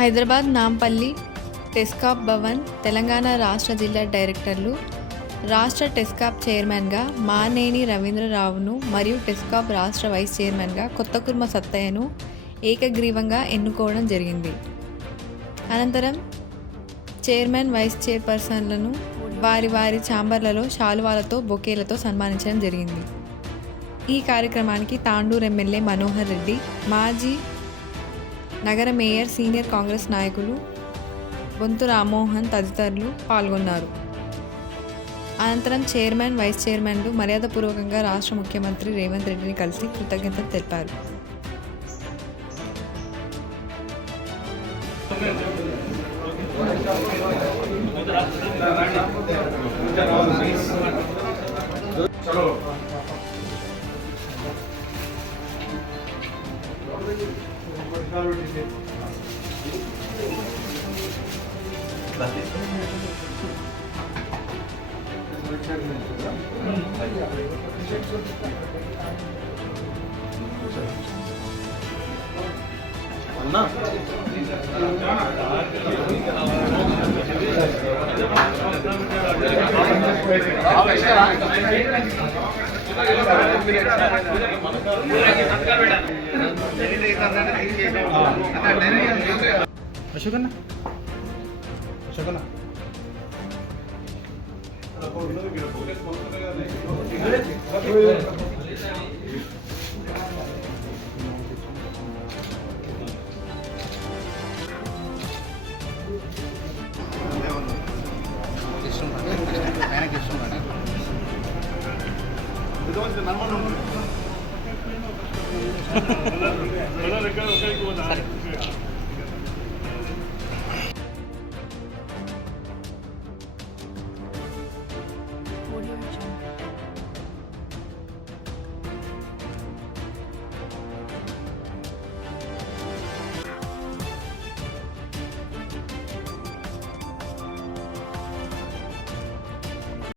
హైదరాబాద్ నాంపల్లి టెస్కాప్ భవన్ తెలంగాణ రాష్ట్ర జిల్లా డైరెక్టర్లు రాష్ట్ర టెస్కాప్ చైర్మన్గా మానేని రవీంద్రరావును మరియు టెస్కాప్ రాష్ట్ర వైస్ చైర్మన్గా కొత్తకుర్మ సత్తయ్యను ఏకగ్రీవంగా ఎన్నుకోవడం జరిగింది. అనంతరం చైర్మన్ వైస్ చైర్పర్సన్లను వారి వారి ఛాంబర్లలో శాలువాలతో బొకేలతో సన్మానించడం జరిగింది. ఈ కార్యక్రమానికి తాండూరు ఎమ్మెల్యే మనోహర్ రెడ్డి, మాజీ నగర మేయర్, సీనియర్ కాంగ్రెస్ నాయకులు బొంతు రామ్మోహన్ తదితరులు పాల్గొన్నారు. అనంతరం చైర్మన్, వైస్ చైర్మన్లు మర్యాదపూర్వకంగా రాష్ట్ర ముఖ్యమంత్రి రేవంత్ రెడ్డిని కలిసి కృతజ్ఞతలు తెలిపారు. అశోకన్న